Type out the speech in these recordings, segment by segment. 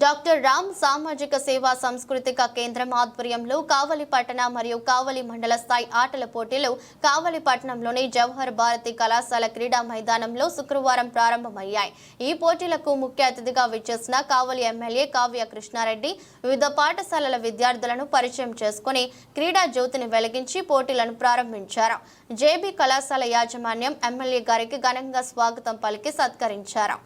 Doctor Ram సామాజిక సేవా సాంస్కృతిక కేంద్రం ఆధ్వర్యంలో కావలి పట్టణ మరియు కావలి మండల స్థాయి ఆటల పోటీలు కావలి పట్టణంలోని జవహర్ భారతి కళాశాల క్రీడా మైదానంలో శుక్రవారం ప్రారంభమయ్యాయి. ఈ పోటీలకు ముఖ్య అతిథిగా విచ్చేసిన కావలి ఎమ్మెల్యే కావ్య కృష్ణారెడ్డి వివిధ పాఠశాలల విద్యార్థులను పరిచయం చేసుకుని క్రీడా జ్యోతిని వెలిగించి పోటీలను ప్రారంభించారు. జేబీ కళాశాల యాజమాన్యం ఎమ్మెల్యే గారికి ఘనంగా స్వాగతం పలికి సత్కరించారు.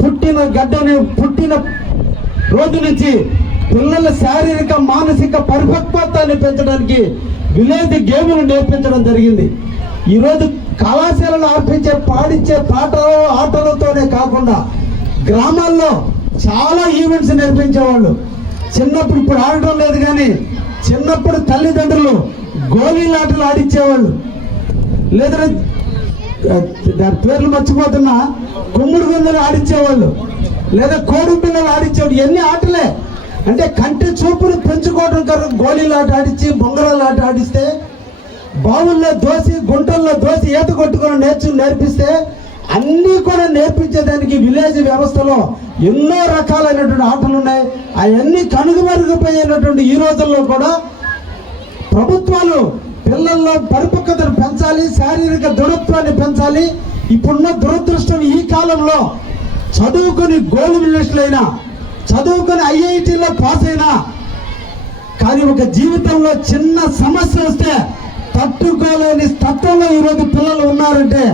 పుట్టిన గడ్డని పుట్టిన రోజు నుంచి పిల్లల శారీరక మానసిక పరిపక్వతని పెంచడానికి విలేజ్ గేములు నేర్పించడం జరిగింది. ఈరోజు కళాశాలలో ఆర్పించే పాడించే పాటలు ఆటలతోనే కాకుండా గ్రామాల్లో చాలా ఈవెంట్స్ నేర్పించేవాళ్ళు. చిన్నప్పుడు ఇప్పుడు ఆడటం లేదు, కానీ చిన్నప్పుడు తల్లిదండ్రులు గోళీలాటలు ఆడించేవాళ్ళు, లేదా దాని పేర్లు మర్చిపోతున్నా గుమ్ముడు గుందలు ఆడించేవాళ్ళు, లేదా కోడి పిల్లలు ఆడించేవాళ్ళు. ఎన్ని ఆటలే అంటే కంటి చూపును పెంచుకోవడం కొరకు గోళీలాట ఆడించి బొంగరాలు ఆట ఆడిస్తే, బావుల్లో దోసి గుంటల్లో దోసి ఈత కొట్టుకొని నేర్పిస్తే అన్నీ కూడా నేర్పించేదానికి విలేజ్ వ్యవస్థలో ఎన్నో రకాలైనటువంటి ఆటలు ఉన్నాయి. అవన్నీ కనుగమరుగుపోయినటువంటి ఈ రోజుల్లో కూడా ప్రభుత్వాలు పిల్లల్లో పరిపక్వతను పెంచాలి, శారీరక దృఢత్వాన్ని పెంచాలి. ఇప్పుడున్న దురదృష్టం, ఈ కాలంలో చదువుకొని గోల్డ్ మెడలిస్టులైనా, చదువుకొని ఐఐటీలో పాస్ అయినా, కానీ ఒక జీవితంలో చిన్న సమస్య వస్తే తట్టుకోలేని తత్వంలో ఈరోజు పిల్లలు ఉన్నారంటే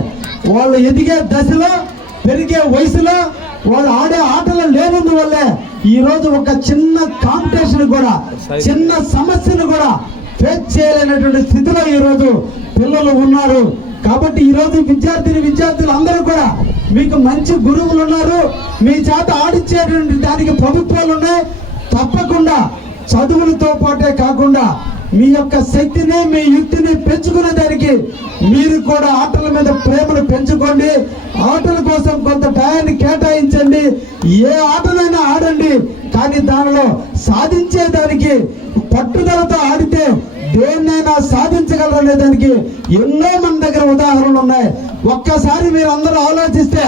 వాళ్ళు ఎదిగే దశలో, పెరిగే వయసులో వాళ్ళు ఆడే ఆటలు లేనందువల్లే ఈరోజు ఒక చిన్న కాంపిటీషన్ కూడా, చిన్న సమస్యను కూడా ఫేస్ చేయలేనటువంటి స్థితిలో ఈరోజు పిల్లలు ఉన్నారు. కాబట్టి ఈరోజు విద్యార్థులు అందరూ కూడా మీకు మంచి గురువులు ఉన్నారు, మీ చేత ఆడిచ్చేటువంటి దానికి ప్రభుత్వాలు ఉన్నాయి. తప్పకుండా చదువులతో పాటే కాకుండా మీ యొక్క శక్తిని, మీ యుక్తిని పెంచుకునే దానికి మీరు కూడా ఆటల మీద ప్రేమను పెంచుకోండి. ఆటల కోసం కొంత టయాన్ని కేటాయించండి. ఏ ఆటలైనా ఆడండి, కానీ దానిలో సాధించేదానికి పట్టుదలతో ఆడితే దేన్నైనా సాధించగలరనే దానికి ఎన్నో మన దగ్గర ఉదాహరణలు ఉన్నాయి. ఒక్కసారి మీరు అందరూ ఆలోచిస్తే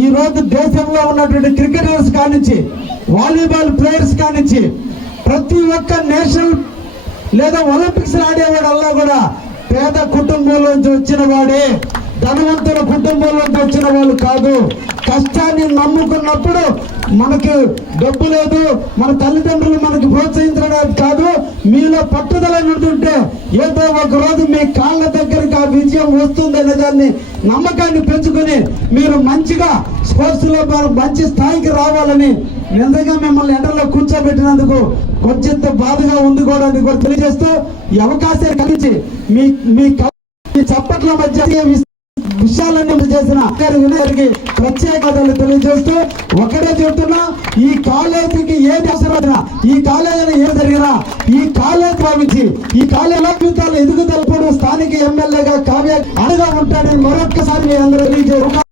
ఈ రోజు దేశంలో ఉన్నటువంటి క్రికెటర్స్ కానించి, వాలీబాల్ ప్లేయర్స్ కానించి, ప్రతి ఒక్క నేషనల్ లేదా ఒలింపిక్స్ ఆడేవాడల్లా కూడా పేద కుటుంబంలోంచి వచ్చిన వాడే, ధనవంతుల కుటుంబంలోంచి వచ్చిన వాళ్ళు కాదు. కష్టాన్ని నమ్ముకున్నప్పుడు మనకి డబ్బు లేదు, మన తల్లిదండ్రులు మనకి ప్రోత్సహించడం కాదు, మీలో పట్టుదల ఉంటుంటే ఏదో ఒక రోజు మీ కాళ్ళ దగ్గరికి ఆ విజయం వస్తుందనే దాన్ని నమ్మకాన్ని పెంచుకొని మీరు మంచిగా స్పోర్ట్స్ లో మంచి స్థాయికి రావాలని నిజంగా మిమ్మల్ని ఎండలో కూర్చోబెట్టినందుకు కొంచెం బాధగా ఉంది కూడా అని కూడా తెలియజేస్తూ, ఈ అవకాశాన్ని కలిగించి మీ చప్పట్ల మధ్య విషయాలన్నీ చేసిన వినయానికి ప్రత్యేకతలు తెలియజేస్తూ ఒకటే చెప్తున్నా, ఈ కాలేజీకి ఏది అవసరం, ఈ కాలేజీలో ఏం జరిగినా ఈ కాలేజీ భావించి ఈ కాలేజీలో జీవితాలు ఎదుగుదలపడు స్థానిక ఎమ్మెల్యేగా కావ్య అండగా ఉంటాడని మరొక్కసారి మీ అందరూ తెలియజేస్తారు.